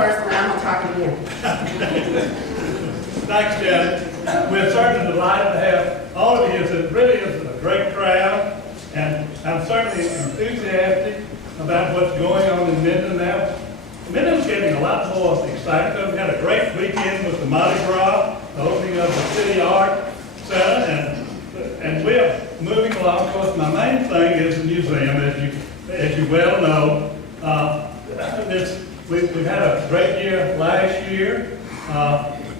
first, and then I'm going to talk again. Thanks, Janet. We're certainly delighted to have all of you. It really is a great crowd, and I'm certainly enthusiastic about what's going on in Minden now. Minden's getting a lot more excited. We had a great weekend with the Mardi Gras, the opening of the City Art Center, and we're moving along. Of course, my main thing is the museum, as you well know. We've had a great year last year.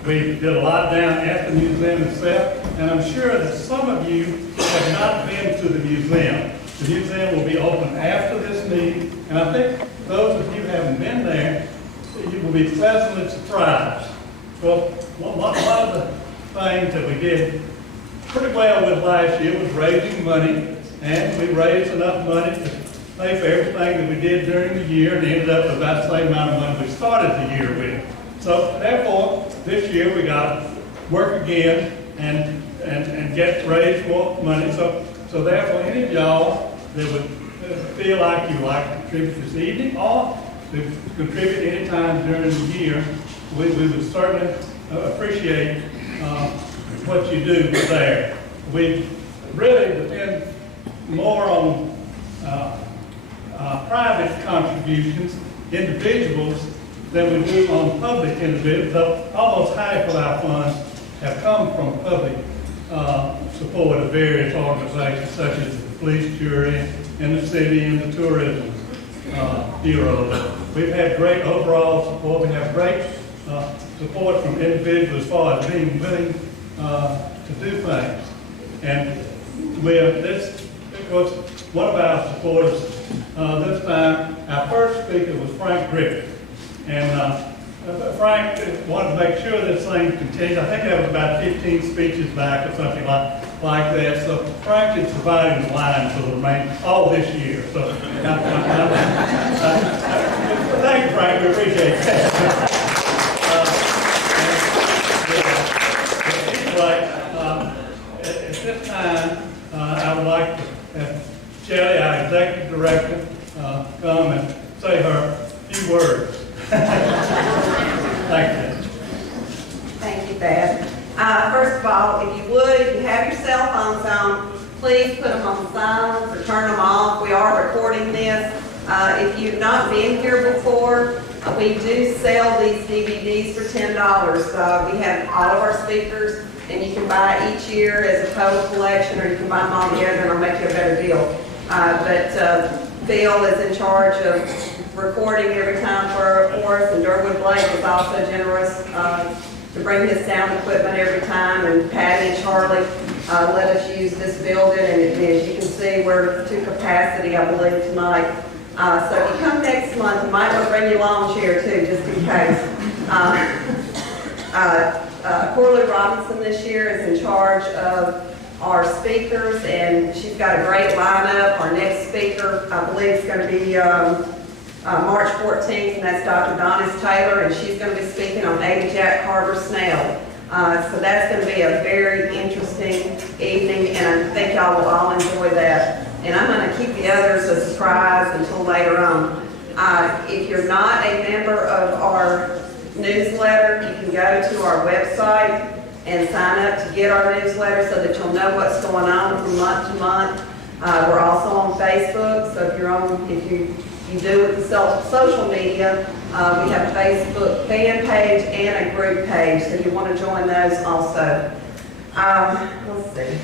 We did a lot down at the museum itself, and I'm sure that some of you have not been to the museum. The museum will be open after this meeting, and I think those of you who haven't been there, you will be pleasantly surprised. Well, one of the things that we did pretty well with last year was raising money, and we raised enough money to pay for everything that we did during the year, and ended up with about the same amount of money we started the year with. So therefore, this year we got to work again and raise more money. So therefore, any of y'all that would feel like you like to contribute this evening or to contribute any time during the year, we would certainly appreciate what you do there. We really depend more on private contributions, individuals, than we do on public individuals. So almost half of our funds have come from public support of various organizations such as the police jury in the city and the tourism bureau. We've had great overall support. We have great support from individuals as far as being willing to do things. And of course, one of our supporters this time, our first speaker was Frank Griffith. And Frank wanted to make sure this thing continued. I think that was about 15 speeches back or something like that. So Frank is providing the line for the remainder all this year. So thank you, Frank. We appreciate that. Anyway, at this time, I would like to have Shelley, our executive director, come and say her few words. Thank you. Thank you, Thad. First of all, if you have your cell phones on, please put them on silence or turn them off. We are recording this. If you've not been here before, we do sell these DVDs for $10. We have all of our speakers, and you can buy each year as a total collection, or you can buy them all together, and I'll make you a better deal. But Bill is in charge of recording every time for us, and Durwood Blake is also generous to bring his sound equipment every time, and Patty and Charlie let us use this building, and as you can see, we're to capacity, I believe, tonight. So if you come next month, you might want to bring your lawn chair too, just in case. Corley Robinson this year is in charge of our speakers, and she's got a great lineup. Our next speaker, I believe, is going to be March 14th, and that's Dr. Donnis Taylor, and she's going to be speaking on Edie Jack Carver Snail. So that's going to be a very interesting evening, and I think y'all will all enjoy that. And I'm going to keep the others a surprise until later on. If you're not a member of our newsletter, you can go to our website and sign up to get our newsletter so that you'll know what's going on from month to month. We're also on Facebook, so if you do with the social media, we have a Facebook fan page and a group page, so you want to join those also. Let's see.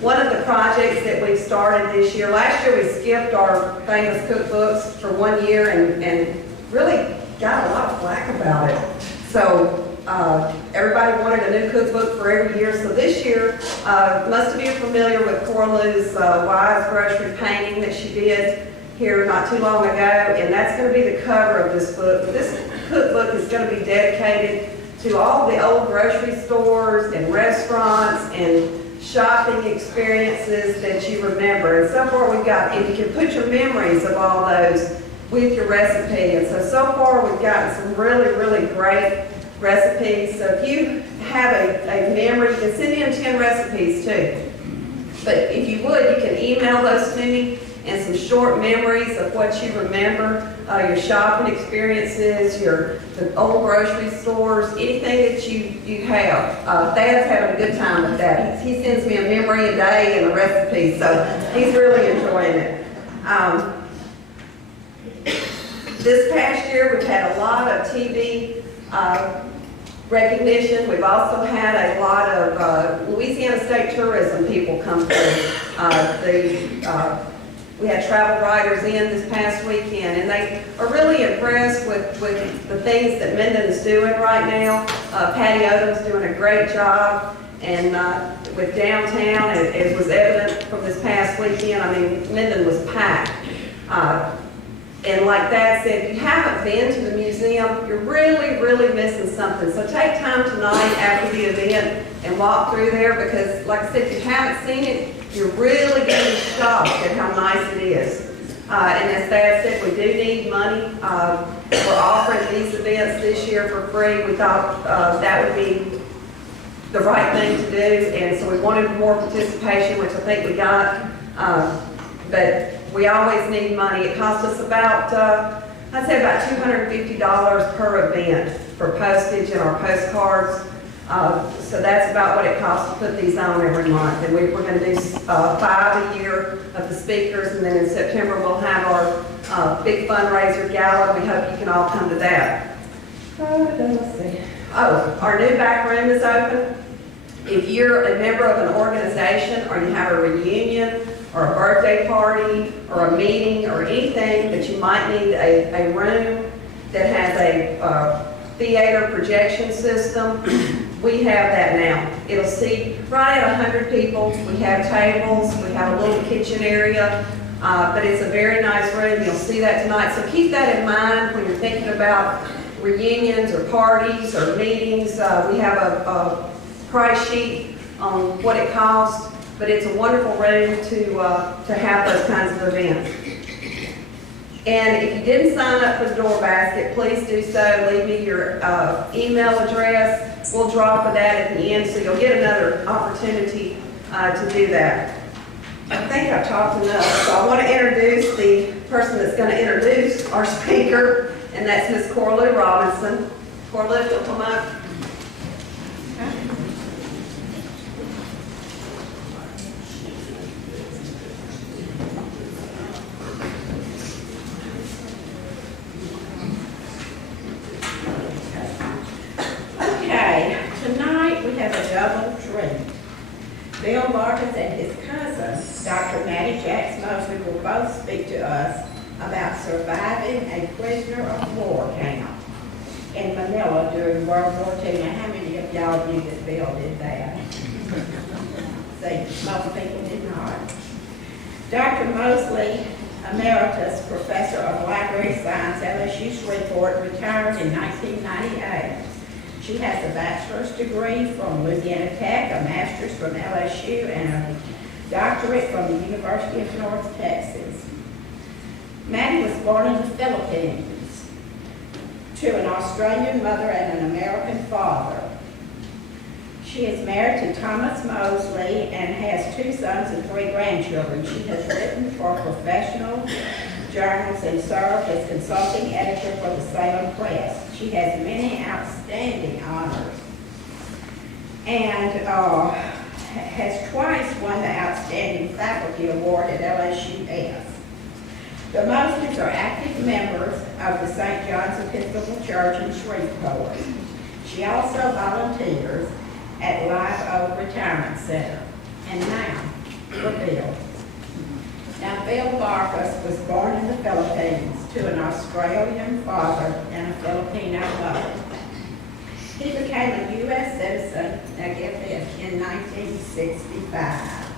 One of the projects that we've started this year, last year we skipped our famous cookbooks for 1 year and really got a lot of flack about it. So everybody wanted a new cookbook for every year. So this year, most of you are familiar with Corlu's Wise Grocery painting that she did here not too long ago, and that's going to be the cover of this book. This cookbook is going to be dedicated to all the old grocery stores and restaurants and shopping experiences that you remember. And so far we've got, and you can put your memories of all those with your recipe. And so far we've gotten some really, really great recipes. So if you have a memory, you can send in 10 recipes too. But if you would, you can email those to me, and some short memories of what you remember, your shopping experiences, the old grocery stores, anything that you have. Dad's having a good time with that. He sends me a memory a day and a recipe, so he's really enjoying it. This past year, we've had a lot of TV recognition. We've also had a lot of Louisiana State tourism people come through. We had travel writers in this past weekend, and they are really impressed with the things that Minden is doing right now. Patty Odom's doing a great job, and with downtown, it was evident from this past weekend. I mean, Minden was packed. And like Dad said, if you haven't been to the museum, you're really, really missing something. So take time tonight after the event and walk through there, because like I said, if you haven't seen it, you're really getting shocked at how nice it is. And as Dad said, we do need money. We're offering these events this year for free. We thought that would be the right thing to do, and so we wanted more participation, which I think we got. But we always need money. It costs us about, I'd say about $250 per event for postage and our postcards. So that's about what it costs to put these on every month. And we're going to do 5 a year of the speakers, and then in September we'll have our big fundraiser gala. We hope you can all come to that. Let's see. Oh, our new back room is open. If you're a member of an organization, or you have a reunion, or a birthday party, or a meeting, or anything that you might need a room that has a theater projection system, we have that now. It'll seat right at 100 people. We have tables, we have a little kitchen area, but it's a very nice room. You'll see that tonight. So keep that in mind when you're thinking about reunions or parties or meetings. We have a price sheet on what it costs, but it's a wonderful room to have those kinds of events. And if you didn't sign up for the door basket, please do so. Leave me your email address. We'll drop that at the end, so you'll get another opportunity to do that. I think I've talked enough, so I want to introduce the person that's going to introduce our speaker, and that's Ms. Corlew Robinson. Corlew, if you'll come up. Double treat. Bill Barkas and his cousin, Dr. Mattie Jacks Mosley, will both speak to us about surviving a prisoner of war camp in Manila during World War II. Now, how many of y'all knew that Bill did that? See, most people did not. Dr. Mosley, Emeritus Professor of Library Science, LSU Shreveport, retired in 1998. She has a bachelor's degree from Louisiana Tech, a master's from LSU, and a doctorate from the University of North Texas. Mattie was born in the Philippines to an Australian mother and an American father. She is married to Thomas Mosley and has 2 sons and 3 grandchildren. She has written for professional journals and served as consulting editor for the Salem Press. She has many outstanding honors and has twice won the Outstanding Faculty Award at LSU-S. The Mosleys are active members of the St. John's Episcopal Church in Shreveport. She also volunteers at Live Oak Retirement Center. And now, for Bill. Now, Bill Barkas was born in the Philippines to an Australian father and a Filipino mother. He became a U.S. citizen, now get this, in 1965.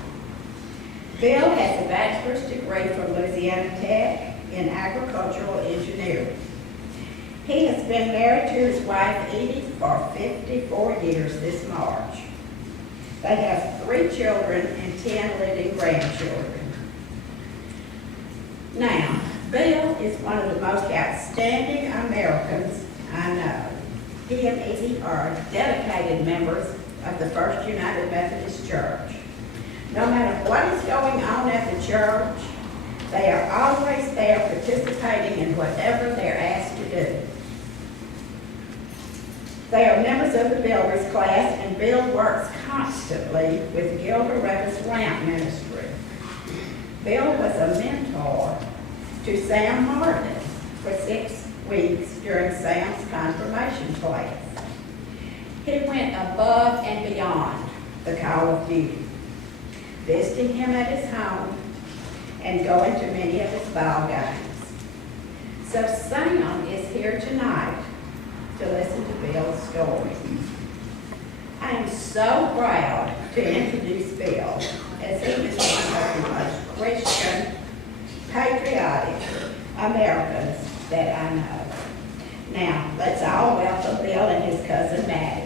Bill has a bachelor's degree from Louisiana Tech in agricultural engineering. He has been married to his wife, Edie, for 54 years this March. They have 3 children and 10 living grandchildren. Now, Bill is one of the most outstanding Americans I know. He and Edie are dedicated members of the First United Methodist Church. No matter what is going on at the church, They are always there participating in whatever they're asked to do. They are members of the builders class, and Bill works constantly with Gilder Revis Ramp Ministry. Bill was a mentor to Sam Martin for 6 weeks during Sam's confirmation class. He went above and beyond the call of duty, visiting him at his home and going to many of his ball games. So Sam is here tonight to listen to Bill's story. I am so proud to introduce Bill, as he is one of the most Christian, patriotic Americans that I know. Now, let's all welcome Bill and his cousin Mattie.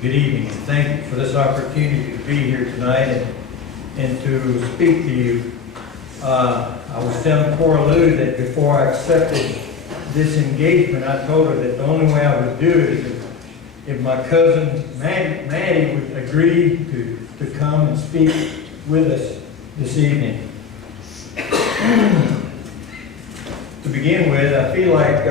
Good evening, and thank you for this opportunity to be here tonight and to speak to you. I was telling Cora Lou that before I accepted this engagement, I told her that the only way I would do it is if my cousin Mattie would agree to come and speak with us this evening. To begin with, I feel like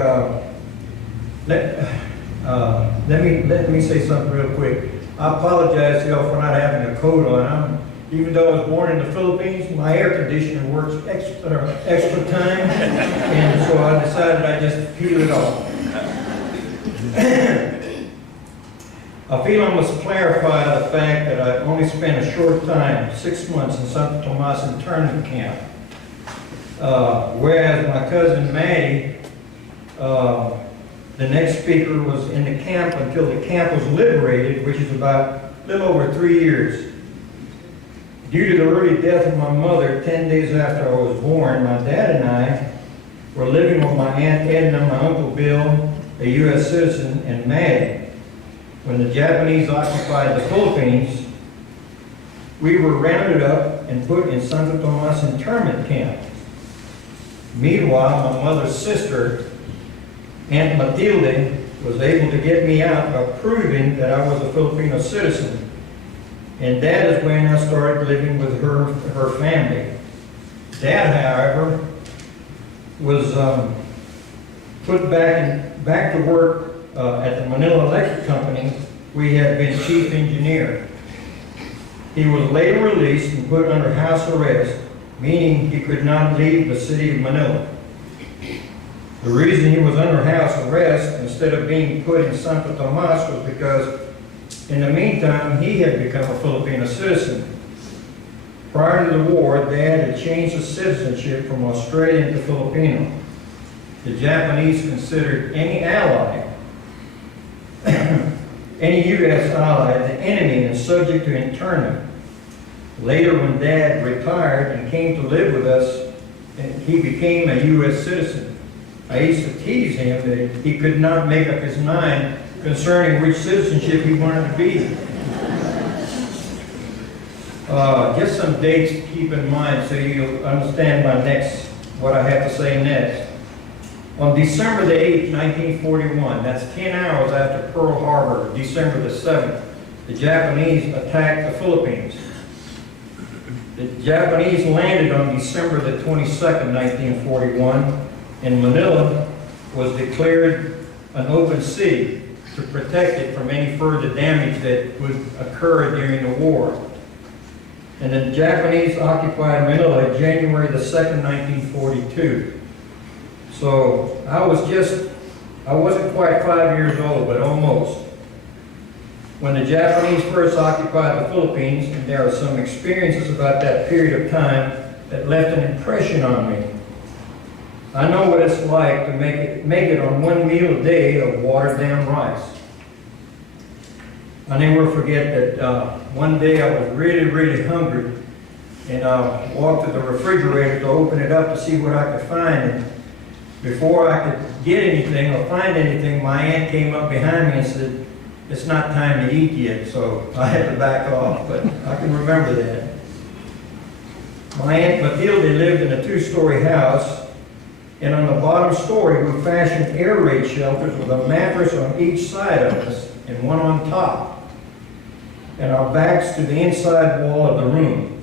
let me say something real quick. I apologize to y'all for not having a coat on. Even though I was born in the Philippines, my air conditioner works extra time, and so I decided I just peel it off. I feel I must clarify the fact that I only spent a short time, 6 months, in Santo Tomas internment camp. Whereas my cousin Mattie, the next speaker, was in the camp until the camp was liberated, which is about a little over 3 years. Due to the early death of my mother 10 days after I was born, my dad and I were living with my Aunt Edna, my Uncle Bill, a U.S. citizen, and Mattie. When the Japanese occupied the Philippines, we were rounded up and put in Santo Tomas internment camp. Meanwhile, my mother's sister, Aunt Matilde, was able to get me out by proving that I was a Filipino citizen. And that is when I started living with her family. Dad, however, was put back to work at the Manila Electric Company. We had been chief engineer. He was later released and put under house arrest, meaning he could not leave the city of Manila. The reason he was under house arrest instead of being put in Santo Tomas was because in the meantime he had become a Filipino citizen. Prior to the war, Dad had changed his citizenship from Australian to Filipino. The Japanese considered any ally, any U.S. ally, the enemy and subject to internment. Later, when Dad retired and came to live with us, he became a U.S. citizen. I used to tease him that he could not make up his mind concerning which citizenship he wanted to be. Just some dates to keep in mind so you'll understand what I have to say next. On December the 8th, 1941, that's 10 hours after Pearl Harbor, December the 7th, the Japanese attacked the Philippines. The Japanese landed on December the 22nd, 1941, and Manila was declared an open city to protect it from any further damage that would occur during the war. And the Japanese occupied Manila January the 2nd, 1942. So I wasn't quite 5 years old, but almost. When the Japanese first occupied the Philippines, and there are some experiences about that period of time that left an impression on me. I know what it's like to make it on one meal a day of watered-down rice. I never forget that one day I was really, really hungry, and I walked to the refrigerator to open it up to see what I could find. And before I could get anything or find anything, my aunt came up behind me and said, "It's not time to eat yet," so I had to back off, but I can remember that. My Aunt Matilda lived in a 2-story house, and on the bottom story we fashioned air raid shelters with a mattress on each side of us and one on top, and our backs to the inside wall of the room.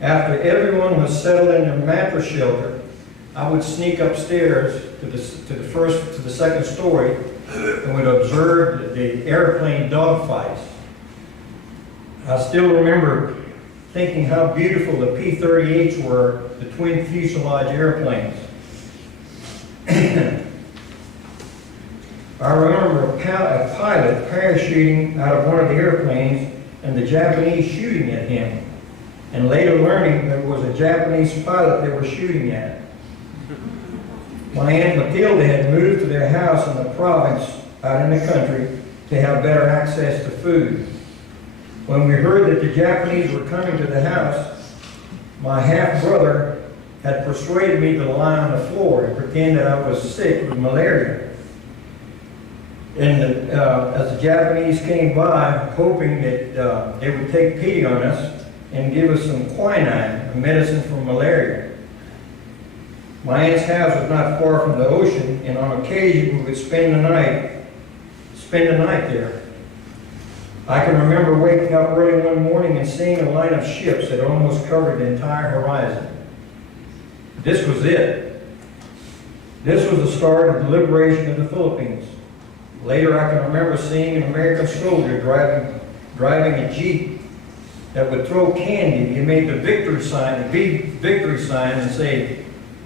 After everyone was settled in their mattress shelter, I would sneak upstairs to the second story and would observe the airplane dogfights. I still remember thinking how beautiful the P-38s were, the twin fuselage airplanes. I remember a pilot parachuting out of one of the airplanes and the Japanese shooting at him, and later learning there was a Japanese pilot they were shooting at. My Aunt Matilda had moved to their house in the province out in the country to have better access to food. When we heard that the Japanese were coming to the house, my half-brother had persuaded me to lie on the floor and pretend that I was sick with malaria. And as the Japanese came by, hoping that they would take pity on us and give us some quinine, a medicine for malaria. My aunt's house was not far from the ocean, and on occasion we would spend the night there. I can remember waking up early one morning and seeing a line of ships that almost covered the entire horizon. This was it. This was the start of the liberation of the Philippines. Later I can remember seeing an American soldier driving a Jeep that would throw candy. He made the victory sign, the big victory sign, and say,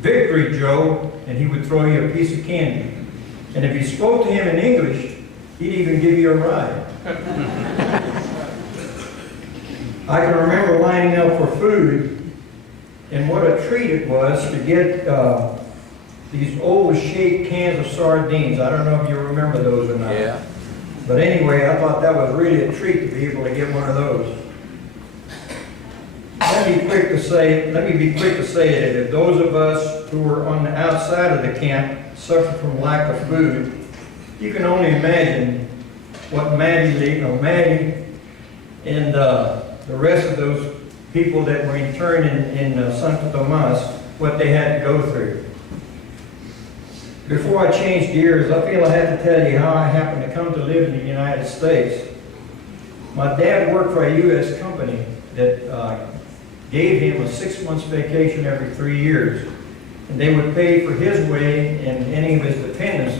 "Victory, Joe," and he would throw you a piece of candy. And if you spoke to him in English, he'd even give you a ride. I can remember lining up for food, and what a treat it was to get these oval-shaped cans of sardines. I don't know if you remember those or not. Yeah. But anyway, I thought that was really a treat to be able to get one of those. Let me be quick to say that if those of us who were on the outside of the camp suffered from lack of food, you can only imagine what Mattie and the rest of those people that were interned in Santo Tomas, what they had to go through. Before I change gears, I feel I have to tell you how I happened to come to live in the United States. My dad worked for a U.S. company that gave him a 6 months vacation every 3 years. And they would pay for his way and any of his dependents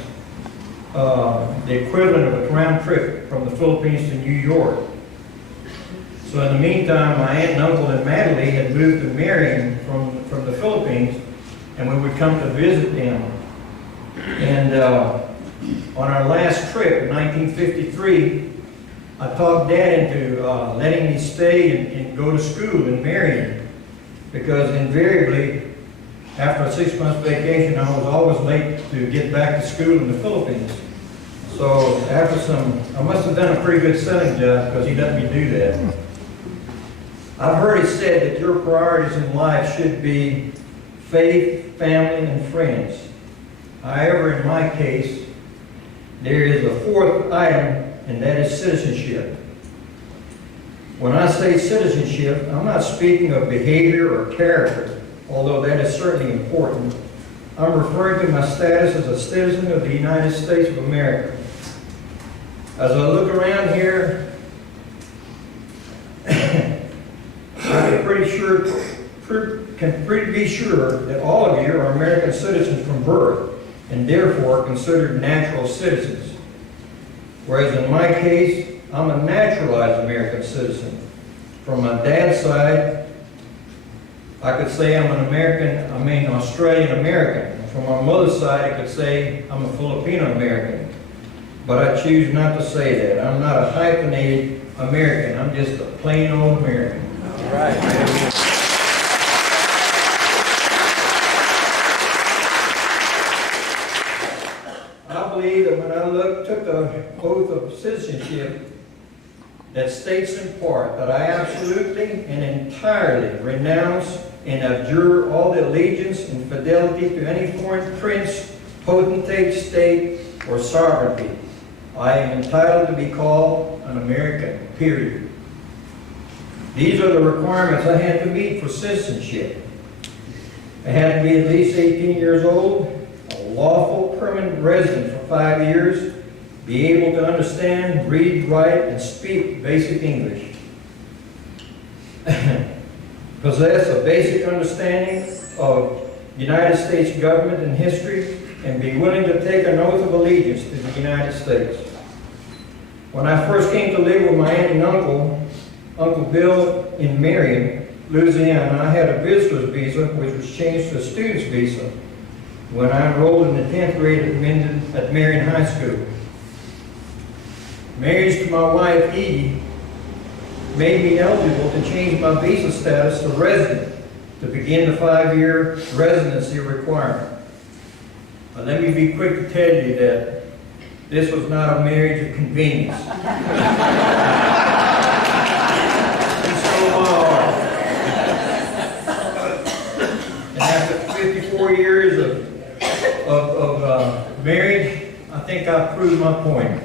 the equivalent of a round trip from the Philippines to New York. So in the meantime, my aunt and uncle in Manila had moved to Marion from the Philippines, and we would come to visit them. And on our last trip in 1953, I talked Dad into letting me stay and go to school in Marion, because invariably, after a 6 months vacation, I was always late to get back to school in the Philippines. So I must have done a pretty good selling job because he let me do that. I've heard it said that your priorities in life should be faith, family, and friends. However, in my case, there is a fourth item, and that is citizenship. When I say citizenship, I'm not speaking of behavior or character, although that is certainly important. I'm referring to my status as a citizen of the United States of America. As I look around here, I can pretty be sure that all of you are American citizens from birth, and therefore considered natural citizens. Whereas in my case, I'm a naturalized American citizen. From my dad's side, I could say I'm an Australian American. From my mother's side, I could say I'm a Filipino American. But I choose not to say that. I'm not a hyphenated American. I'm just a plain old American. All right. I believe that when I took the oath of citizenship, that states in part that I absolutely and entirely renounce and abjure all the allegiance and fidelity to any foreign prince, potentate, state, or sovereignty. I am entitled to be called an American, period. These are the requirements I had to meet for citizenship. I had to be at least 18 years old, a lawful permanent resident for 5 years, be able to understand, read, write, and speak basic English. Possess a basic understanding of United States government and history, and be willing to take an oath of allegiance to the United States. When I first came to live with my aunt and uncle, Uncle Bill in Marion, Louisiana, I had a visitor's visa, which was changed to a student's visa when I enrolled in the 10th grade at Minden at Marion High School. Marriage to my wife, Edie, made me eligible to change my visa status to resident to begin the 5-year residency requirement. Now, let me be quick to tell you that this was not a marriage of convenience. It stole my heart. And after 54 years of marriage, I think I proved my point.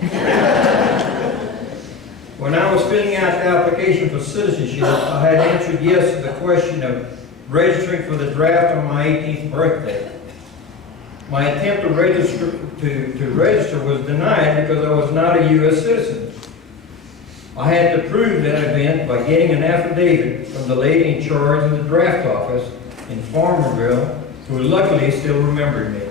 When I was filling out the application for citizenship, I had answered yes to the question of registering for the draft on my 18th birthday. My attempt to register was denied because I was not a U.S. citizen. I had to prove that event by getting an affidavit from the lady in charge of the draft office in Farmerville, who luckily still remembered me.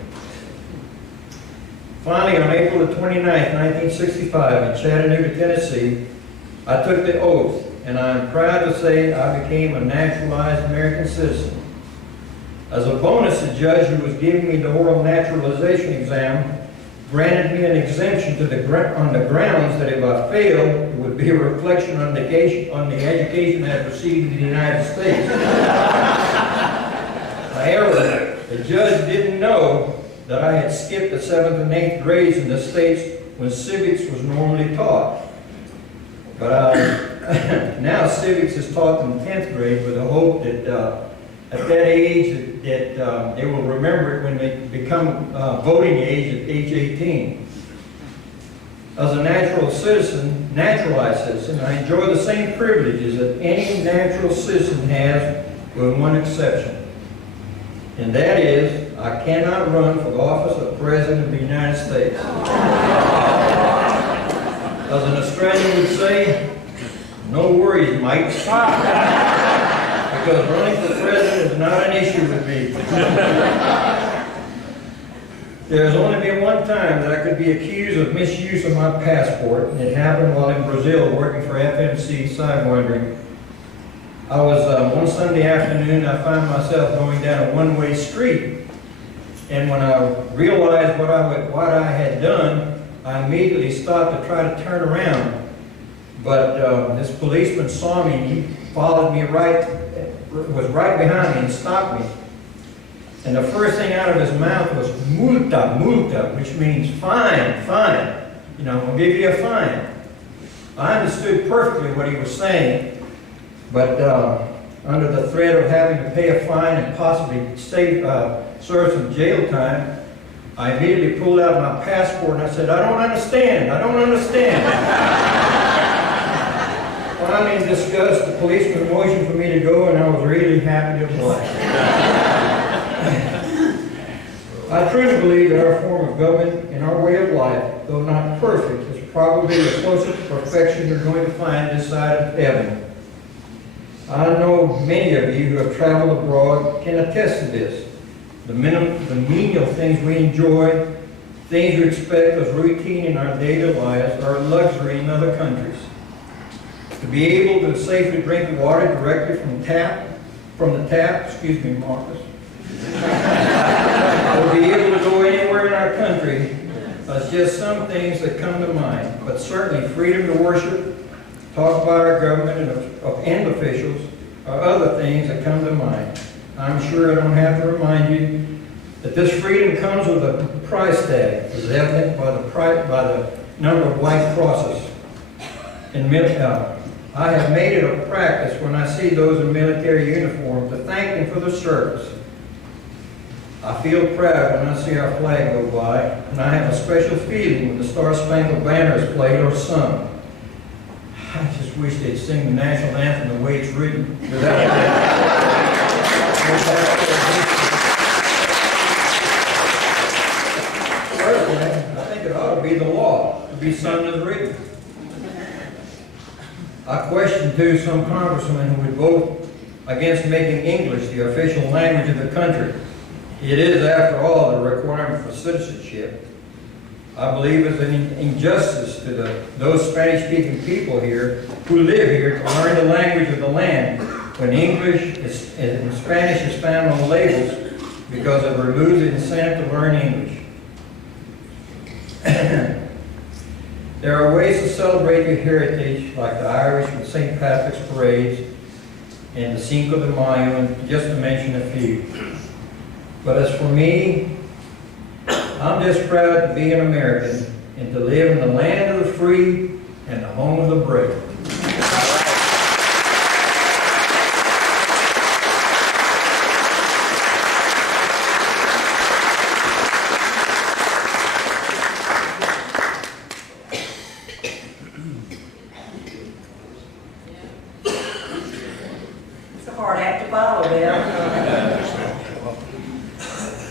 Finally, on April the 29th, 1965, in Chattanooga, Tennessee, I took the oath, and I am proud to say I became a naturalized American citizen. As a bonus, the judge who was giving me the oral naturalization exam granted me an exemption on the grounds that if I failed, it would be a reflection on the education I had received in the United States. However, the judge didn't know that I had skipped the 7th and 8th grades in the States when civics was normally taught. But now civics is taught in 10th grade with the hope that at that age that they will remember it when they become voting age at age 18. As a naturalized citizen, I enjoy the same privileges that any natural citizen has, with one exception. And that is, I cannot run for the office of President of the United States. As an Australian would say, no worries, Mike. Because running for president is not an issue with me. There's only been one time that I could be accused of misuse of my passport, and it happened while in Brazil working for FMC Sidewandering. I was, one Sunday afternoon, I found myself going down a one-way street. And when I realized what I had done, I immediately stopped to try to turn around. But this policeman saw me, and he followed me was right behind me and stopped me. And the first thing out of his mouth was multa, multa, which means fine, fine. You know, we'll give you a fine. I understood perfectly what he was saying, but under the threat of having to pay a fine and possibly serve some jail time, I immediately pulled out my passport and I said, I don't understand, I don't understand. Finally, in disgust, the policeman motioned for me to go, and I was really happy to oblige. I truly believe that our form of government and our way of life, though not perfect, is probably the closest to perfection you're going to find this side of heaven. I know many of you who have traveled abroad can attest to this. The menial things we enjoy, things we expect as routine in our daily lives, are a luxury in other countries. To be able to safely drink water directly from the tap, excuse me, Marcus, or be able to go anywhere in our country, that's just some things that come to mind. But certainly freedom to worship, talk about our government and officials, are other things that come to mind. I'm sure I don't have to remind you that this freedom comes with a price tag, as evident by the number of white crosses. I have made it a practice when I see those in military uniform to thank them for their service. I feel proud when I see our flag go by, and I have a special feeling when the Star-Spangled Banner is played or sung. I just wish they'd sing the national anthem the way it's written. Personally, I think it ought to be the law to be sung as written. I question too some congressmen who would vote against making English the official language of the country. It is, after all, the requirement for citizenship. I believe it's an injustice to those Spanish-speaking people here who live here to learn the language of the land when English and Spanish is found on labels because it removes the incentive to learn English. There are ways to celebrate your heritage, like the Irish with St. Patrick's parades and the Cinco de Mayo, just to mention a few. But as for me, I'm just proud to be an American and to live in the land of the free and the home of the brave. It's a hard act to follow, Bill.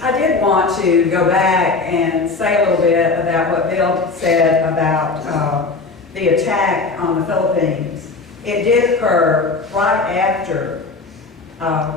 I did want to go back and say a little bit about what Bill said about the attack on the Philippines. It did occur right after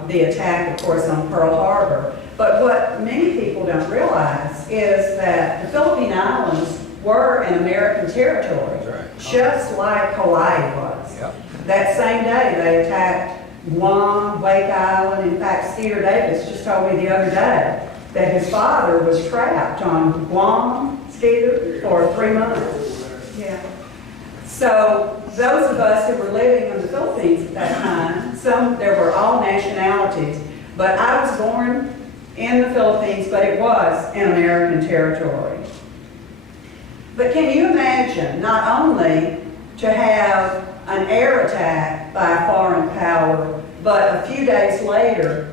the attack, of course, on Pearl Harbor. But what many people don't realize is that the Philippine Islands were an American territory, just like Hawaii was. Yep. That same day, they attacked Guam, Wake Island. In fact, Skeeter Davis just told me the other day that his father was trapped on Guam, Skeeter, for 3 months. Yeah. So those of us who were living in the Philippines at that time, there were all nationalities, but I was born in the Philippines, but it was an American territory. But can you imagine not only to have an air attack by a foreign power, but a few days later,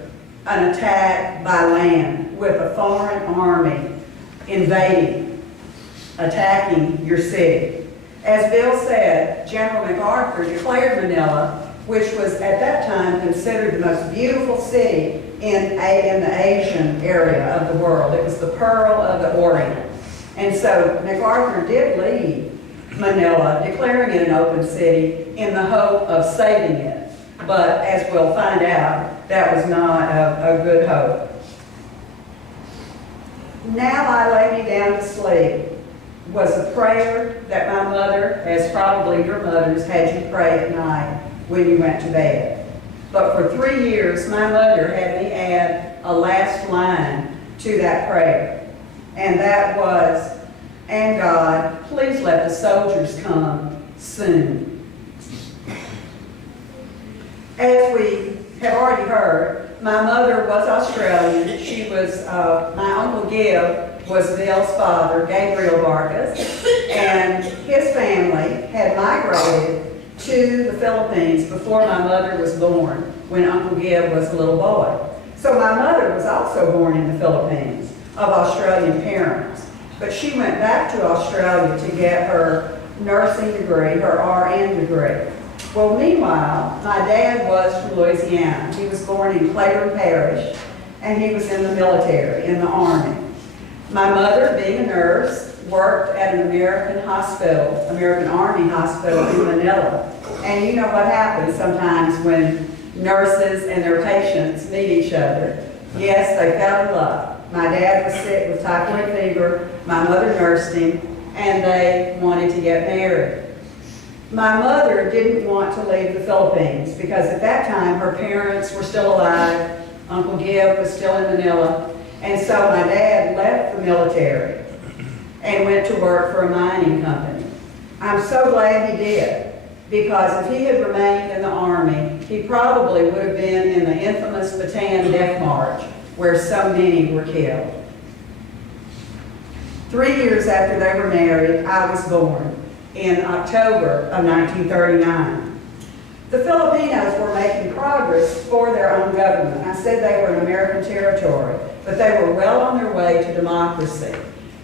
an attack by land with a foreign army invading, attacking your city? As Bill said, General MacArthur declared Manila, which was at that time considered the most beautiful city in the Asian area of the world. It was the Pearl of the Orient. And so MacArthur did leave Manila, declaring it an open city in the hope of saving it. But as we'll find out, that was not a good hope. Now I lay me down to sleep was a prayer that my mother, as probably your mothers, had you pray at night when you went to bed. But for 3 years, my mother had me add a last line to that prayer. And that was, "And God, please let the soldiers come soon." As we have already heard, my mother was Australian. She was, my Uncle Gib was Bill's father, Gabriel Barkas, and his family had migrated to the Philippines before my mother was born, when Uncle Gib was a little boy. So my mother was also born in the Philippines, of Australian parents. But she went back to Australia to get her nursing degree, her RN degree. Well, meanwhile, my dad was from Louisiana. He was born in Claiborne Parish, and he was in the military, in the Army. My mother, being a nurse, worked at an American hospital, American Army hospital in Manila. And you know what happens sometimes when nurses and their patients meet each other. Yes, they fell in love. My dad was sick with typhoid fever, my mother nursed him, and they wanted to get married. My mother didn't want to leave the Philippines because at that time her parents were still alive, Uncle Gib was still in Manila, and so my dad left the military and went to work for a mining company. I'm so glad he did, because if he had remained in the Army, he probably would have been in the infamous Bataan Death March, where so many were killed. 3 years after they were married, I was born. in October of 1939. The Filipinos were making progress for their own government. I said they were an American territory, but they were well on their way to democracy.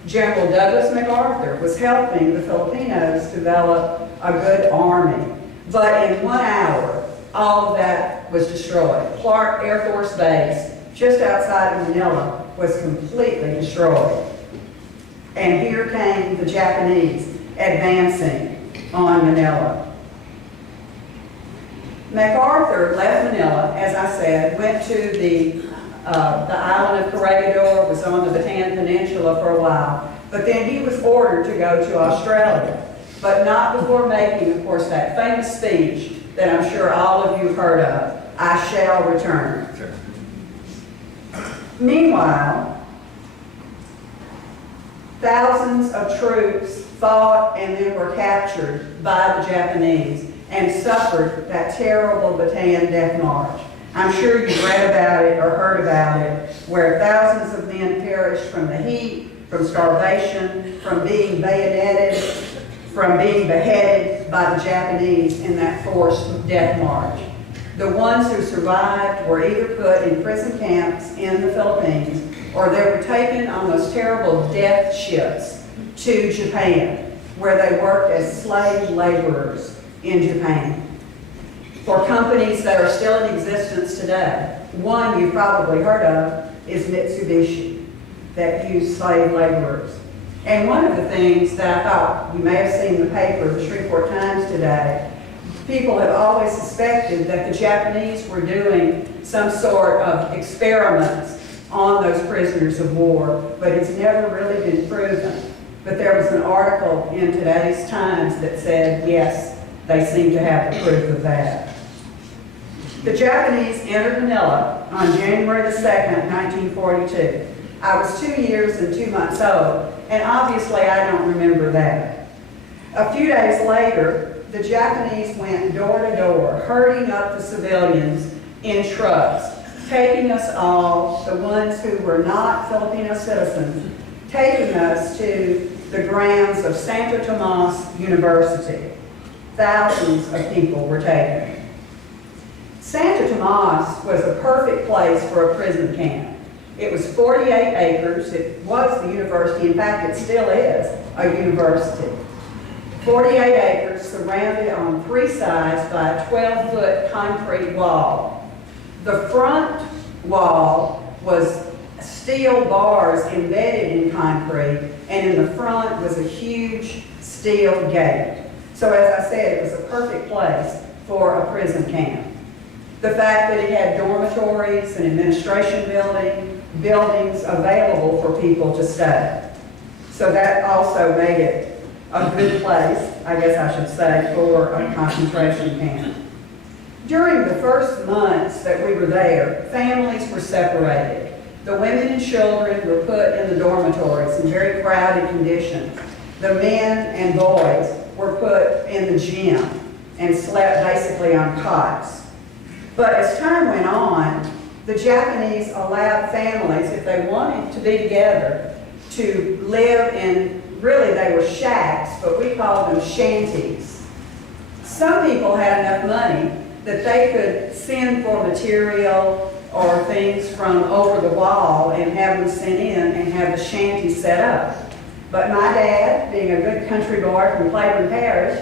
General Douglas MacArthur was helping the Filipinos develop a good army. But in 1 hour, all of that was destroyed. Clark Air Force Base, just outside of Manila, was completely destroyed. And here came the Japanese advancing on Manila. MacArthur left Manila, as I said, went to the island of Corregidor, was on the Bataan Peninsula for a while, but then he was ordered to go to Australia, but not before making, of course, that famous speech that I'm sure all of you have heard of, "I shall return." Meanwhile, thousands of troops fought and then were captured by the Japanese and suffered that terrible Bataan death march. I'm sure you've read about it or heard about it, where thousands of men perished from the heat, from starvation, from being bayoneted, from being beheaded by the Japanese in that forced death march. The ones who survived were either put in prison camps in the Philippines, or they were taken on those terrible death ships to Japan, where they worked as slave laborers in Japan for companies that are still in existence today. One you've probably heard of is Mitsubishi, that used slave laborers. And one of the things that I thought, you may have seen the paper, the Shreveport Times today, people have always suspected that the Japanese were doing some sort of experiments on those prisoners of war, but it's never really been proven. But there was an article in today's Times that said, yes, they seem to have the proof of that. The Japanese entered Manila on January the 2nd, 1942. I was 2 years and 2 months old, and obviously I don't remember that. A few days later, the Japanese went door to door, herding up the civilians in trucks, taking us all, the ones who were not Filipino citizens, taking us to the grounds of Santo Tomas University. Thousands of people were taken. Santo Tomas was a perfect place for a prison camp. It was 48 acres. It was the university. In fact, it still is a university. 48 acres surrounded on 3 sides by a 12-foot concrete wall. The front wall was steel bars embedded in concrete, and in the front was a huge steel gate. So as I said, it was a perfect place for a prison camp. The fact that it had dormitories and administration buildings available for people to stay. So that also made it a good place, I guess I should say, for a concentration camp. During the first months that we were there, families were separated. The women and children were put in the dormitories in very crowded conditions. The men and boys were put in the gym and slept basically on cots. But as time went on, the Japanese allowed families, if they wanted to be together, to live in, really they were shacks, but we called them shanties. Some people had enough money that they could send for material or things from over the wall and have them sent in and have the shanty set up. But my dad, being a good country boy from Claiborne Parish,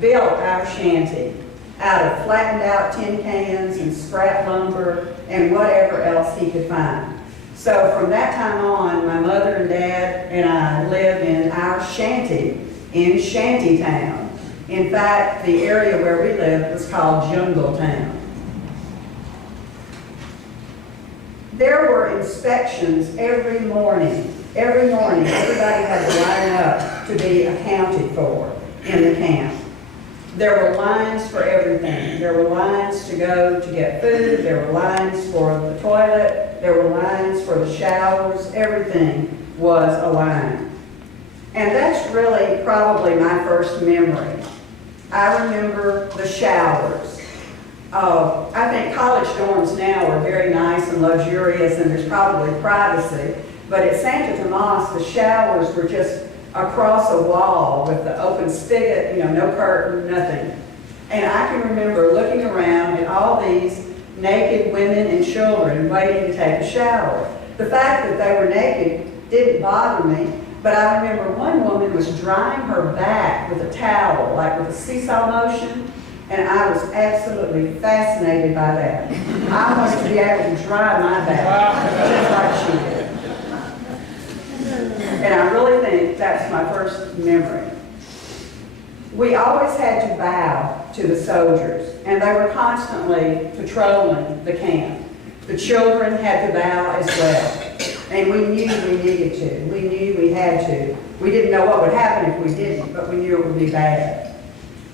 built our shanty out of flattened out tin cans and scrap lumber and whatever else he could find. So from that time on, my mother and dad and I lived in our shanty in Shantytown. In fact, the area where we lived was called Jungle Town. There were inspections every morning. Every morning, everybody had to line up to be accounted for in the camp. There were lines for everything. There were lines to go to get food. There were lines for the toilet. There were lines for the showers. Everything was a line. And that's really probably my first memory. I remember the showers. I think college dorms now are very nice and luxurious, and there's probably privacy. But at Santo Tomas, the showers were just across a wall with the open spigot, you know, no curtain, nothing. And I can remember looking around at all these naked women and children waiting to take a shower. The fact that they were naked didn't bother me, but I remember one woman was drying her back with a towel, like with a seesaw motion, and I was absolutely fascinated by that. I wanted to be able to dry my back just like she did. And I really think that's my first memory. We always had to bow to the soldiers, and they were constantly patrolling the camp. The children had to bow as well, and we knew we needed to. We knew we had to. We didn't know what would happen if we didn't, but we knew it would be bad.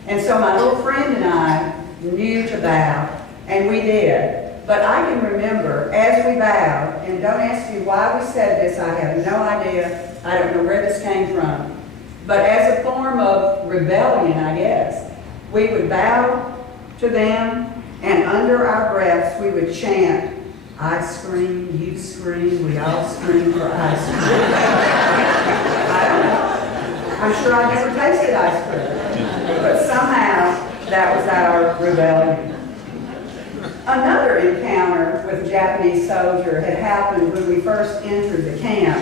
And so my little friend and I knew to bow, and we did. But I can remember as we bowed, and don't ask me why we said this, I have no idea. I don't know where this came from. But as a form of rebellion, I guess, we would bow to them, and under our breaths we would chant, I scream, you scream, we all scream for ice cream. I don't know. I'm sure I never tasted ice cream. But somehow that was our rebellion. Another encounter with a Japanese soldier had happened when we first entered the camp.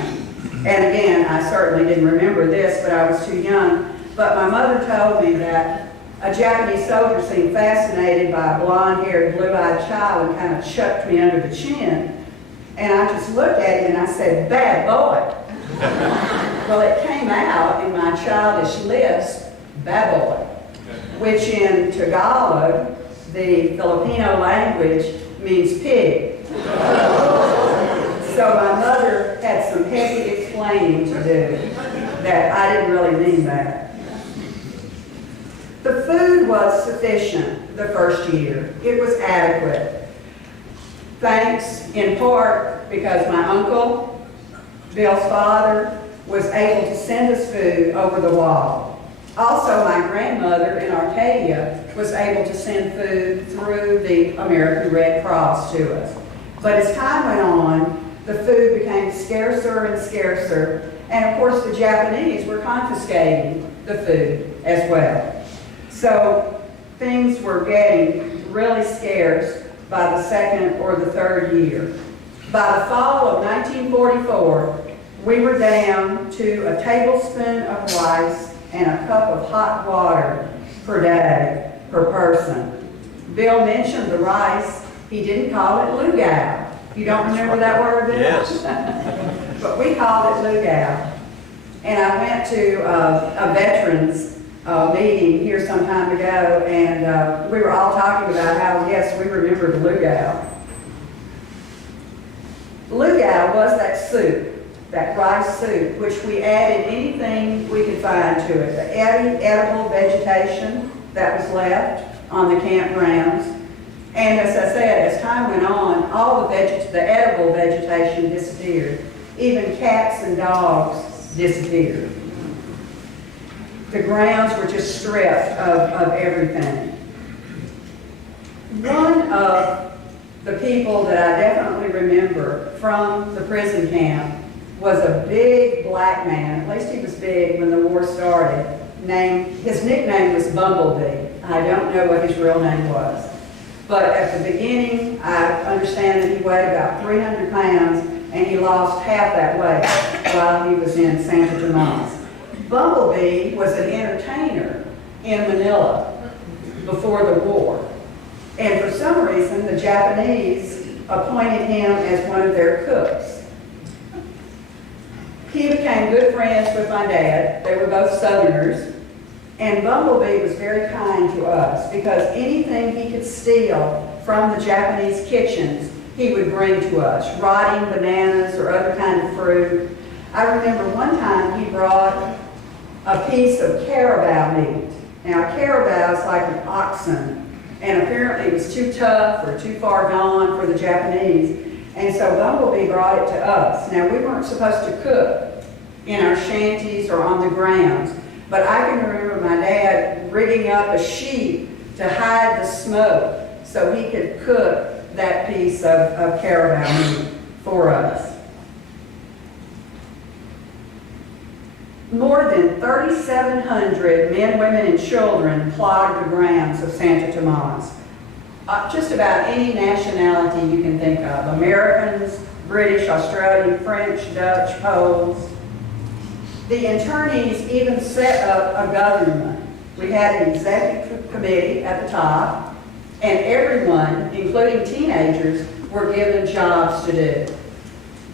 And again, I certainly didn't remember this, but I was too young. But my mother told me that a Japanese soldier seemed fascinated by a blonde-haired, blue-eyed child and kind of chucked me under the chin. And I just looked at him and I said, bad boy. Well, it came out in my childish lisp, baboy, which in Tagalog, the Filipino language, means pig. So my mother had some heavy explaining to do that I didn't really mean that. The food was sufficient the first year. It was adequate. Thanks in part because my uncle, Bill's father, was able to send us food over the wall. Also, my grandmother in Arcadia was able to send food through the American Red Cross to us. But as time went on, the food became scarcer and scarcer, and of course the Japanese were confiscating the food as well. So things were getting really scarce by the second or the third year. By the fall of 1944, we were down to a tablespoon of rice and a cup of hot water per day, per person. Bill mentioned the rice. He didn't call it lugao. You don't remember that word, Bill? Yes. But we called it lugao. And I went to a veterans meeting here some time ago, and we were all talking about how, yes, we remember the lugao. Lugao was that soup, that rice soup, which we added anything we could find to it. The edible vegetation that was left on the campgrounds. And as I said, as time went on, all the edible vegetation disappeared. Even cats and dogs disappeared. The grounds were just stripped of everything. One of the people that I definitely remember from the prison camp was a big black man, at least he was big when the war started, his nickname was Bumblebee. I don't know what his real name was. But at the beginning, I understand that he weighed about 300 pounds, and he lost half that weight while he was in Santa Tomas. Bumblebee was an entertainer in Manila before the war. And for some reason, the Japanese appointed him as one of their cooks. He became good friends with my dad. They were both Southerners. And Bumblebee was very kind to us because anything he could steal from the Japanese kitchens, he would bring to us, rotting bananas or other kind of fruit. I remember one time he brought a piece of carabao meat. Now, carabao is like an oxen, and apparently it was too tough or too far gone for the Japanese. And so Bumblebee brought it to us. Now, we weren't supposed to cook in our shanties or on the grounds, but I can remember my dad rigging up a sheet to hide the smoke so he could cook that piece of carabao meat for us. More than 3,700 men, women, and children plodded the grounds of Santo Tomas. Just about any nationality you can think of. Americans, British, Australian, French, Dutch, Poles. The internees even set up a government. We had an executive committee at the top, and everyone, including teenagers, were given jobs to do.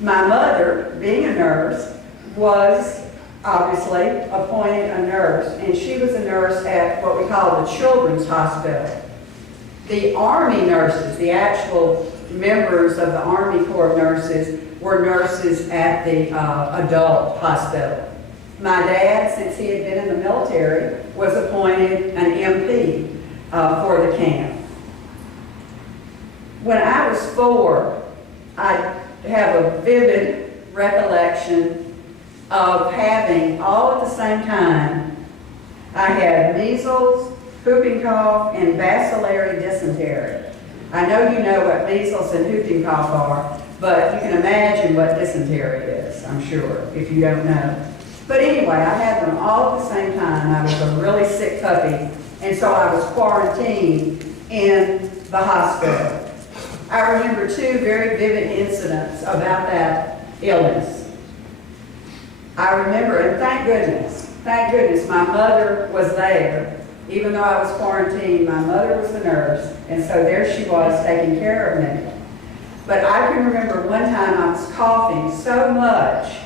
My mother, being a nurse, was obviously appointed a nurse, and she was a nurse at what we call the Children's Hospital. The Army nurses, the actual members of the Army Corps of Nurses, were nurses at the adult hospital. My dad, since he had been in the military, was appointed an MP for the camp. When I was 4, I have a vivid recollection of having, all at the same time, I had measles, whooping cough, and bacillary dysentery. I know you know what measles and whooping cough are, but you can imagine what dysentery is, I'm sure, if you don't know. But anyway, I had them all at the same time. I was a really sick puppy, and so I was quarantined in the hospital. I remember 2 very vivid incidents about that illness. I remember, and thank goodness, my mother was there. Even though I was quarantined, my mother was the nurse, and so there she was taking care of me. But I can remember one time I was coughing so much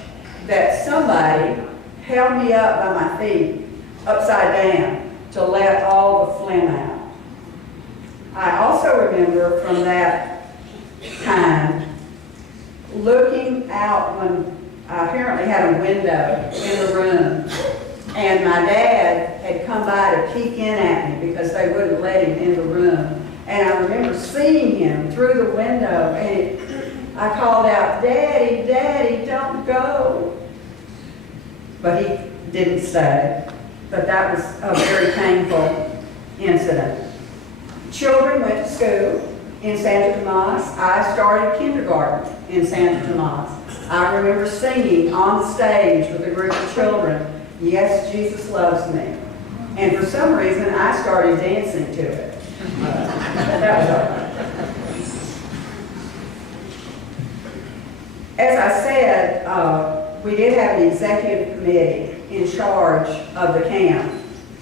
that somebody held me up by my feet, upside down, to let all the phlegm out. I also remember from that time looking out when I apparently had a window in the room, and my dad had come by to peek in at me because they wouldn't let him in the room. And I remember seeing him through the window, and I called out, "Daddy, Daddy, don't go." But he didn't stay. But that was a very painful incident. Children went to school in Santo Tomas. I started kindergarten in Santo Tomas. I remember singing on the stage with a group of children, "Yes, Jesus Loves Me." And for some reason, I started dancing to it. That was all right. As I said, we did have an executive committee in charge of the camp.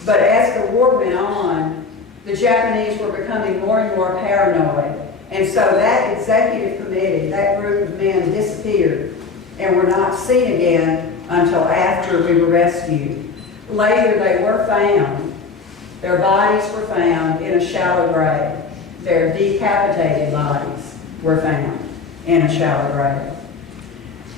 But as the war went on, the Japanese were becoming more and more paranoid. And so that executive committee, that group of men, disappeared and were not seen again until after we were rescued. Later, they were found. Their bodies were found in a shallow grave. Their decapitated bodies were found in a shallow grave.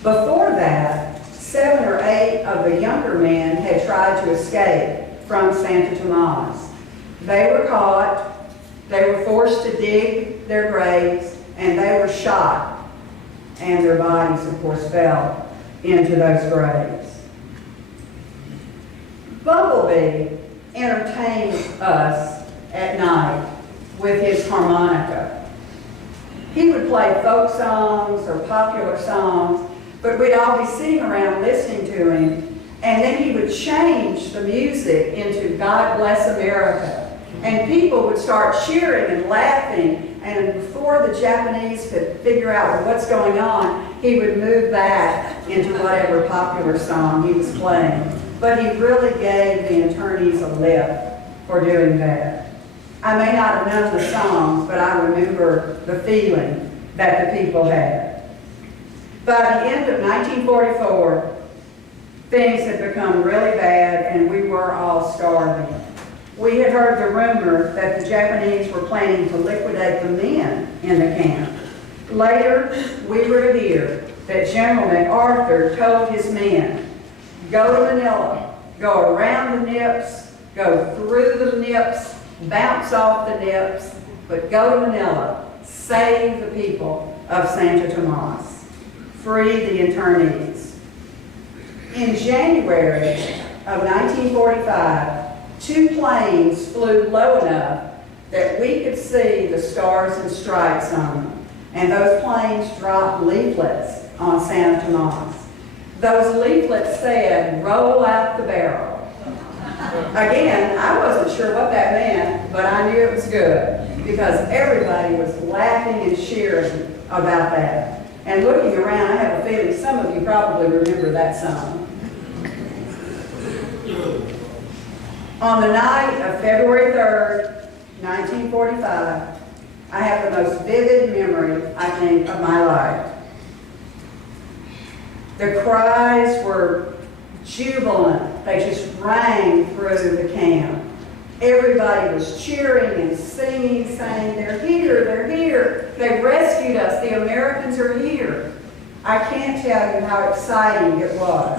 Before that, 7 or 8 of the younger men had tried to escape from Santo Tomas. They were caught, they were forced to dig their graves, and they were shot. And their bodies, of course, fell into those graves. Bumblebee entertained us at night with his harmonica. He would play folk songs or popular songs, but we'd all be sitting around listening to him, and then he would change the music into "God Bless America." And people would start cheering and laughing, and before the Japanese could figure out what's going on, he would move back into whatever popular song he was playing. But he really gave the internees a lift for doing that. I may not have known the songs, but I remember the feeling that the people had. By the end of 1944, things had become really bad, and we were all starving. We had heard the rumor that the Japanese were planning to liquidate the men in the camp. Later, we were to hear that General MacArthur told his men, "Go to Manila, go around the nips, go through the nips, bounce off the nips, but go to Manila, save the people of Santo Tomas, free the internees." In January of 1945, 2 planes flew low enough that we could see the stars and stripes on them, and those planes dropped leaflets on Santo Tomas. Those leaflets said, "Roll out the barrel." Again, I wasn't sure what that meant, but I knew it was good because everybody was laughing and cheering about that. And looking around, I have a feeling some of you probably remember that song. On the night of February 3rd, 1945, I have the most vivid memory, I think, of my life. The cries were jubilant. They just rang through the camp. Everybody was cheering and singing, saying, "They're here, they're here. They rescued us. The Americans are here." I can't tell you how exciting it was.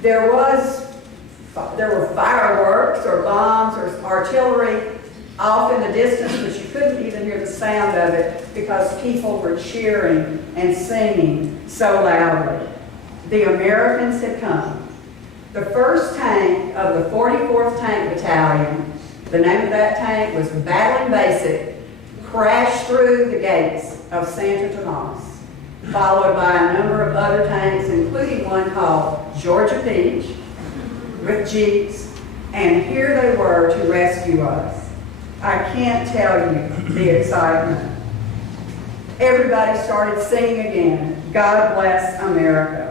There were fireworks or bombs or artillery off in the distance, but you couldn't even hear the sound of it because people were cheering and singing so loudly. The Americans had come. The first tank of the 44th Tank Battalion, the name of that tank was Battling Basic, crashed through the gates of Santo Tomas, followed by a number of other tanks, including one called Georgia Peach, with jeeps, and here they were to rescue us. I can't tell you the excitement. Everybody started singing again, "God Bless America."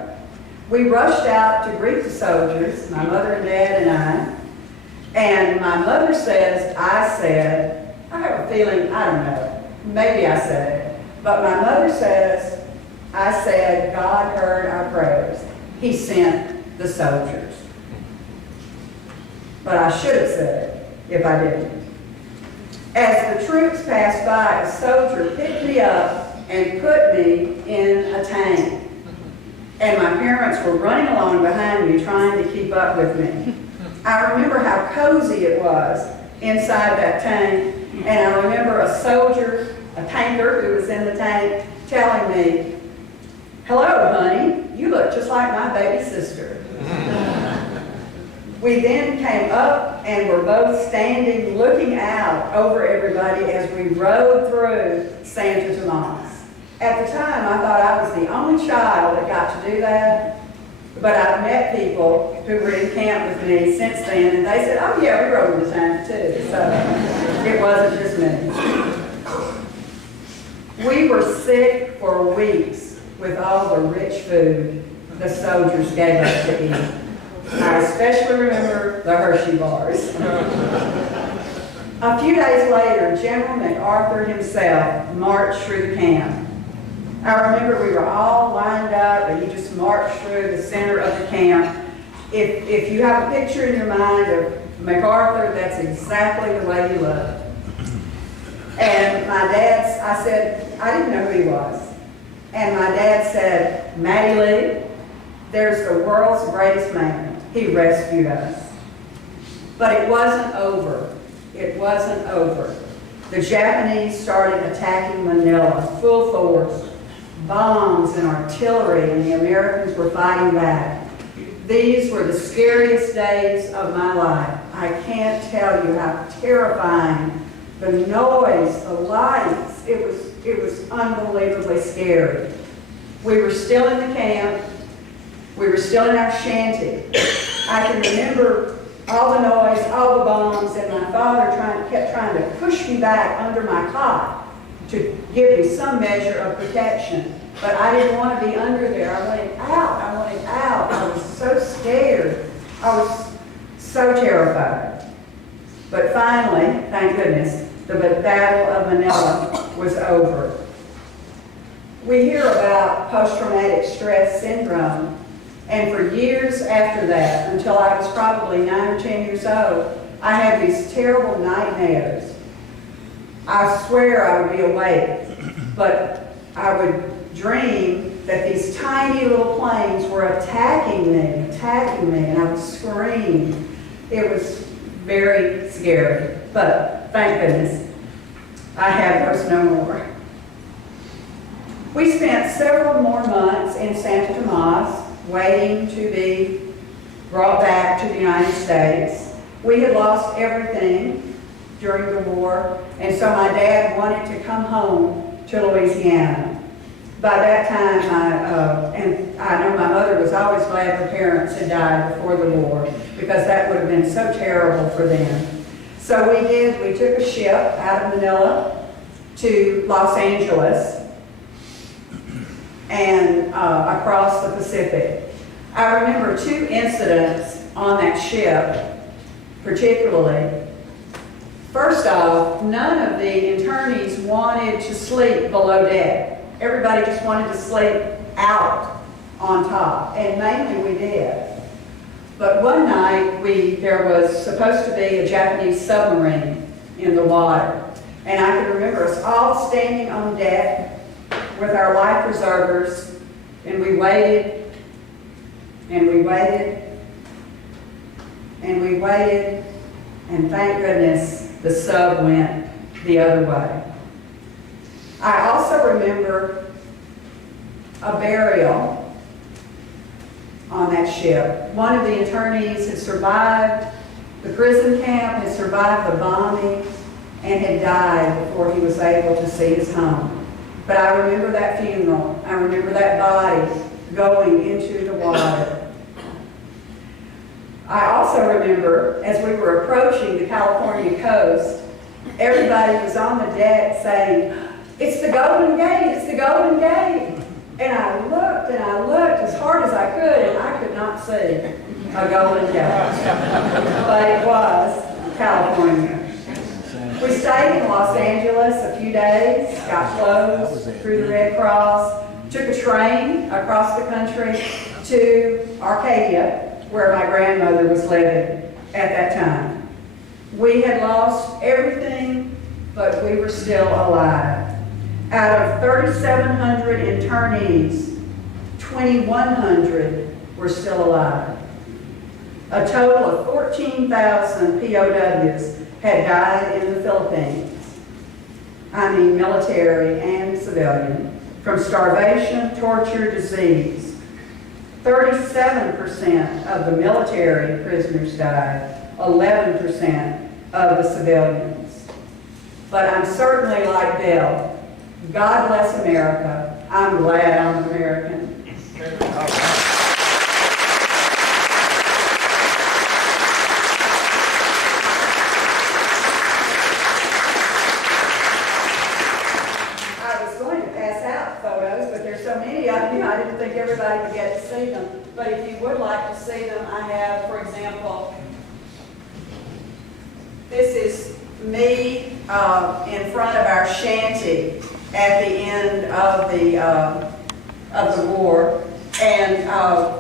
We rushed out to greet the soldiers, my mother and dad and I, and my mother says, I have a feeling, I don't know, maybe I said it, but my mother says, I said, "God heard our prayers. He sent the soldiers." But I should have said it if I didn't. As the troops passed by, a soldier picked me up and put me in a tank. And my parents were running along behind me trying to keep up with me. I remember how cozy it was inside that tank, and I remember a soldier, a tanker who was in the tank, telling me, "Hello, honey, you look just like my baby sister." We then came up and were both standing looking out over everybody as we rode through Santo Tomas. At the time, I thought I was the only child that got to do that, but I've met people who were in camp with me since then, and they said, "Oh yeah, we rode in the tank too," so it wasn't just me. We were sick for weeks with all the rich food the soldiers gave us to eat. I especially remember the Hershey bars. A few days later, General MacArthur himself marched through the camp. I remember we were all lined up and he just marched through the center of the camp. If you have a picture in your mind of MacArthur, that's exactly the way he looked. And my dad, I said, I didn't know who he was. And my dad said, "Mattie Lee, there's the world's greatest man. He rescued us." But it wasn't over. It wasn't over. The Japanese started attacking Manila full force. Bombs and artillery, and the Americans were fighting back. These were the scariest days of my life. I can't tell you how terrifying. The noise, the lights, it was unbelievably scary. We were still in the camp. We were still in our shanty. I can remember all the noise, all the bombs, and my father kept trying to push me back under my cot to give me some measure of protection. But I didn't want to be under there. I wanted out. I wanted out. I was so scared. I was so terrified. But finally, thank goodness, the Battle of Manila was over. We hear about post-traumatic stress syndrome, and for years after that, until I was probably 9 or 10 years old, I had these terrible nightmares. I swear I would be awake, but I would dream that these tiny little planes were attacking me, and I would scream. It was very scary, but thank goodness I have those no more. We spent several more months in Santo Tomas waiting to be brought back to the United States. We had lost everything during the war, and so my dad wanted to come home to Louisiana. by that time, and I know my mother was always glad her parents had died before the war, because that would have been so terrible for them. So we took a ship out of Manila to Los Angeles and across the Pacific. I remember 2 incidents on that ship, particularly. First off, none of the internees wanted to sleep below deck. Everybody just wanted to sleep out on top, and mainly we did. But one night, there was supposed to be a Japanese submarine in the water. And I can remember us all standing on deck with our life preservers, and we waited, and we waited, and we waited, and thank goodness the sub went the other way. I also remember a burial on that ship. One of the internees had survived the prison camp, had survived the bombing, and had died before he was able to see his home. But I remember that funeral. I remember that body going into the water. I also remember, as we were approaching the California coast, everybody was on the deck saying, "It's the Golden Gate, it's the Golden Gate." And I looked as hard as I could, and I could not see a Golden Gate. But it was California. We stayed in Los Angeles a few days, got clothes through the Red Cross, took a train across the country to Arcadia, where my grandmother was living at that time. We had lost everything, but we were still alive. Out of 3,700 internees, 2,100 were still alive. A total of 14,000 POWs had died in the Philippines. I mean military and civilian, from starvation, torture, disease. 37% of the military prisoners died, 11% of the civilians. But I'm certainly like Bill. God bless America. I'm glad I'm American. I was going to pass out photos, but there's so many of you, I didn't think everybody would get to see them. But if you would like to see them, I have, for example, this is me in front of our shanty at the end of the war. And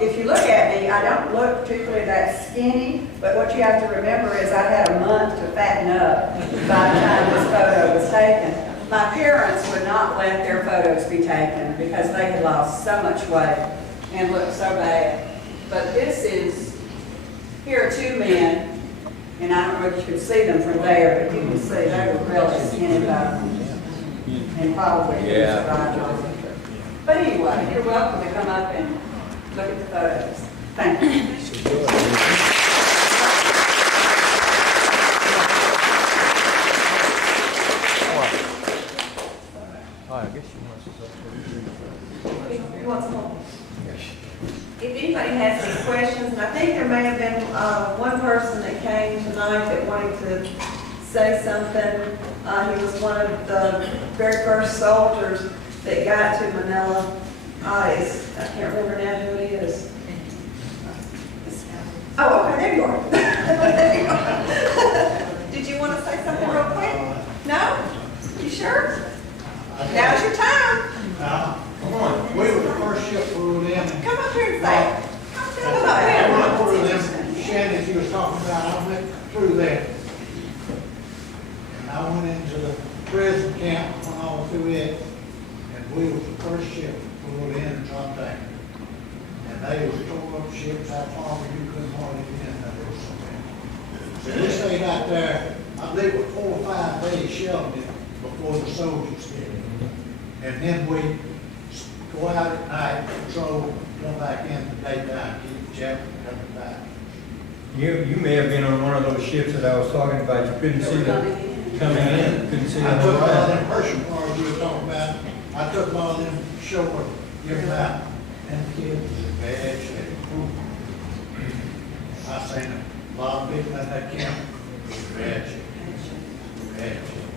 if you look at me, I don't look particularly that skinny, but what you have to remember is I had a month to fatten up by the time this photo was taken. My parents would not let their photos be taken because they had lost so much weight and looked so bad. But this is, here are 2 men, and I don't know if you can see them from there, but you can see they were really skinny bones and probably survived. But anyway, you're welcome to come up and look at the photos. Thank you. You want some more? If anybody has any questions, and I think there may have been one person that came tonight that wanted to say something. He was one of the very first soldiers that got to Manila. I can't remember now who he is. Oh, okay, there you are. There you are. Did you want to say something real quick? No? You sure? Now's your time. Come on. We were the first ship ruled in. Come up here and say it. Come up I here. went through them shanties you was talking about. I went through there. And I went into the prison camp when I was through it. And we was the first ship ruled in and dropped anchor. And they was tore up ships out far where you couldn't hardly get in there. So we stayed out there, I believe it was 4 or 5 days sheltered before the soldiers did. And then we go out at night, patrol, go back in the daytime, keep the chapter coming back. You may have been on one of those ships that I was talking about. You couldn't see them coming in, couldn't see them I took all arriving. them Persian cars you were talking about, I took all them short, give them out, and the kids is in bad shape. I seen a lot of people in that camp, it's bad shape. Bad shape.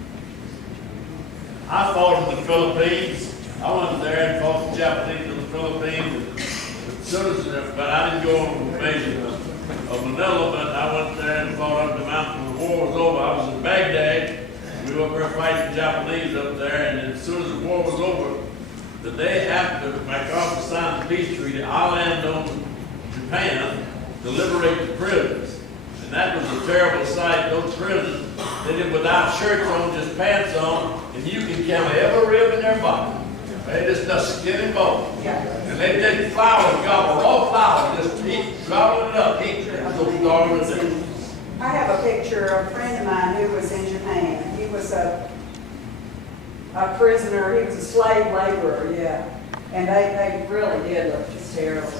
I fought in the Philippines. I went there and fought the Japanese in the Philippines with citizens, but I didn't go on the invasion of Manila, but I went there and fought up the mountain when the war was over. I was in Baghdad. We were up there fighting the Japanese up there, and as soon as the war was over, the day after MacArthur signed the peace treaty, I landed on Japan to liberate the prisoners. And that was a terrible sight. Those prisoners, they did without shirts on, just pants on, and you can count every rib in their body. They just skin and bone. And they did flowers, gobble, raw flowers, just eat, gobble it up, eat. So starving to death. I have a picture of a friend of mine who was in Japan. He was a prisoner, he was a slave laborer, yeah. And they really did look just terrible.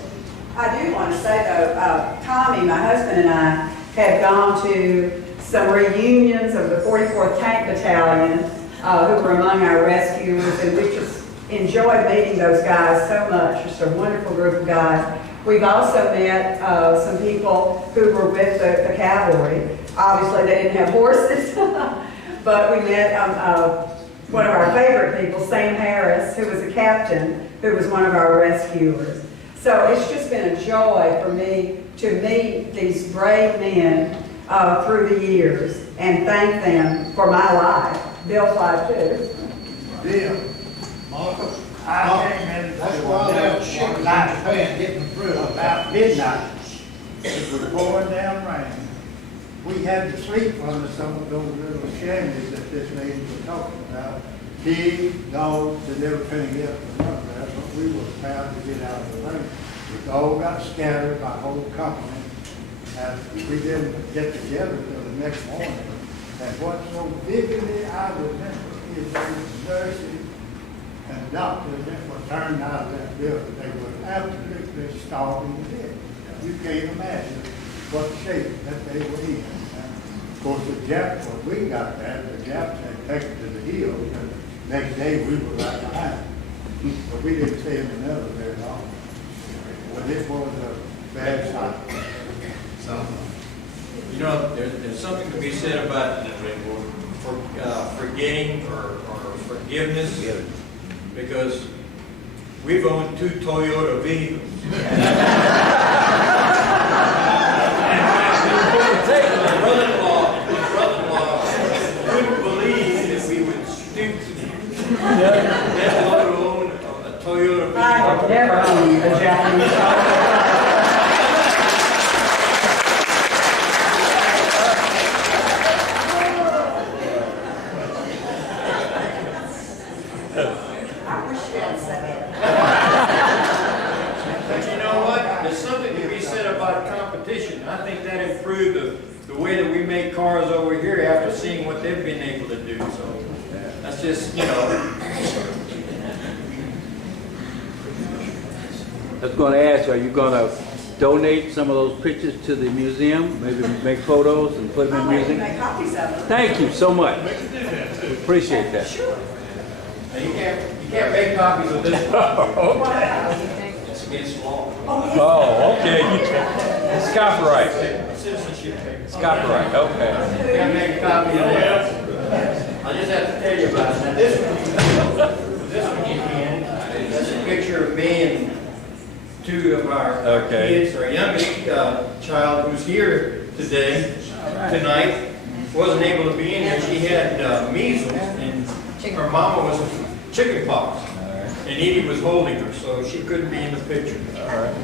I do want to say though, Tommy, my husband, and I have gone to some reunions of the 44th Tank Battalion who were among our rescuers, and we just enjoyed meeting those guys so much. Just a wonderful group of guys. We've also met some people who were with the cavalry. Obviously, they didn't have horses, but we met one of our favorite people, Sam Harris, who was a captain, who was one of our rescuers. So it's just been a joy for me to meet these brave men through the years and thank them for my life. Bill's life too. Bill, Marcus, that's why that ship was in Japan getting through. About midnight, it was pouring down rain. We had to sleep under some of those little shanties that this lady was talking about. Pigs, dogs, and everything else was up there, but we were proud to get out of the rain. We all got scattered, my whole company, and we didn't get together until the next morning. And what so vividly I remember is those nurses and doctors that were turned out of that building. They were absolutely starving to death. You can't imagine what shape that they were in. And of course, the Japs, when we got there, the Japs had taken to the hills, and the next day we were right behind them. But we didn't stay in Manila very long. But it was a bad sight. So, you know, there's something to be said about forgetting or forgiveness, because we've owned 2 Toyota vehicles. My brother-in-law wouldn't believe that we would stoop to own a Toyota vehicle. I have never owned a Japanese car. But you know what? There's something to be said about competition. I think that improved the way that we make cars over here after seeing what they've been able to do. So that's just, you know. I was going to ask, are you going to donate some of those pictures to the museum? Maybe make photos and put them in the museum? Make copies of them. Thank you so much. We appreciate that. Sure. And you can't make copies of this. Okay. It's against law. Oh, okay. It's copyright. Citizenship paper. It's copyright, okay. You can't make a copy of that. I just have to tell you about it. Now this one you can. That's a picture of me and 2 of our kids. Our youngest child who's here tonight, wasn't able to be in here. She had measles, and her mama was chicken pox. And Edie was holding her, so she couldn't be in the picture. All right.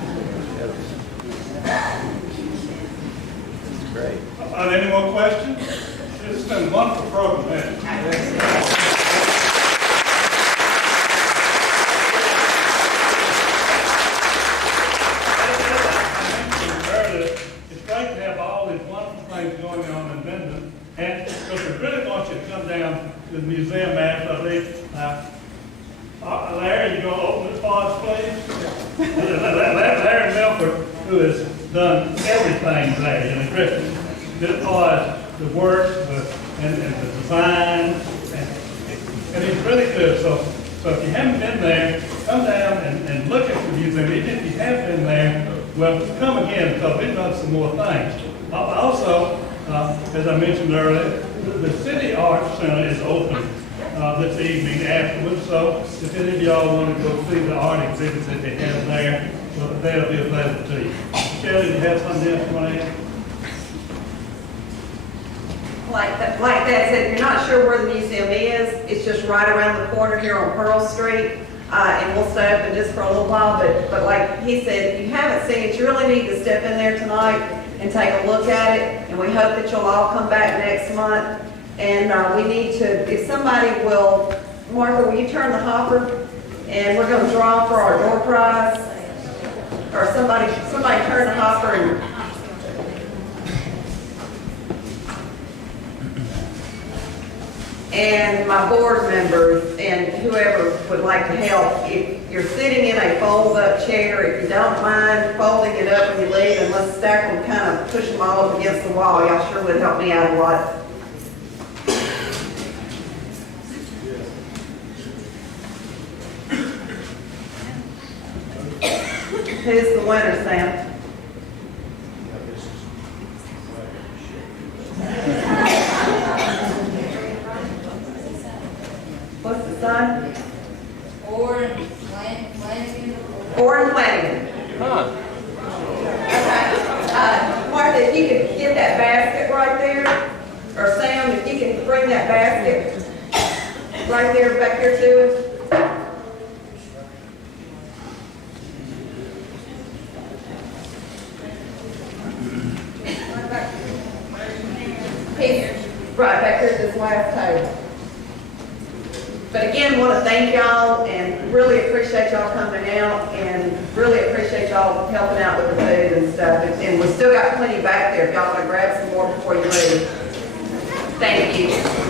Great. Are there any more questions? It's been a wonderful program, man. It's great to have all these wonderful things going on in Minden, and because we really want you to come down to the museum after I leave. Larry, you going to open this for us, please? Larry Milford, who has done everything there in the Christian, as far as the work and the design, and he's really good. So if you haven't been there, come down and look at the museum, even if you have been there, well, come again, because we've done some more things. Also, as I mentioned earlier, the City Arts Center is open this evening afterwards, so if any of y'all want to go see the art exhibits that they have there, well, that'll be a pleasure to you. Shelley, do you have something else you want to add? Like that said, if you're not sure where the museum is, it's just right around the corner here on Pearl Street. And we'll stay open just for a little while, but like he said, if you haven't seen it, you really need to step in there tonight and take a look at it. And we hope that you'll all come back next month. And we need to, if somebody will, Martha, will you turn the hopper? And we're going to draw for our door prize. Or somebody turn the hopper and my board members and whoever would like to help, if you're sitting in a fold-up chair, if you don't mind folding it up when you leave, and let's stack them, kind of push them all up against the wall, y'all sure would help me out a lot. Who's the winner, Sam? What's the sign? Orrin Flanagan. Huh. Okay. Martha, if you could get that basket right there, or Sam, if you can bring that basket right there, back here to us. Right back here at this last table. But again, want to thank y'all and really appreciate y'all coming out and really appreciate y'all helping out with the food and stuff. And we still got plenty back there if y'all want to grab some more before you leave. Thank you.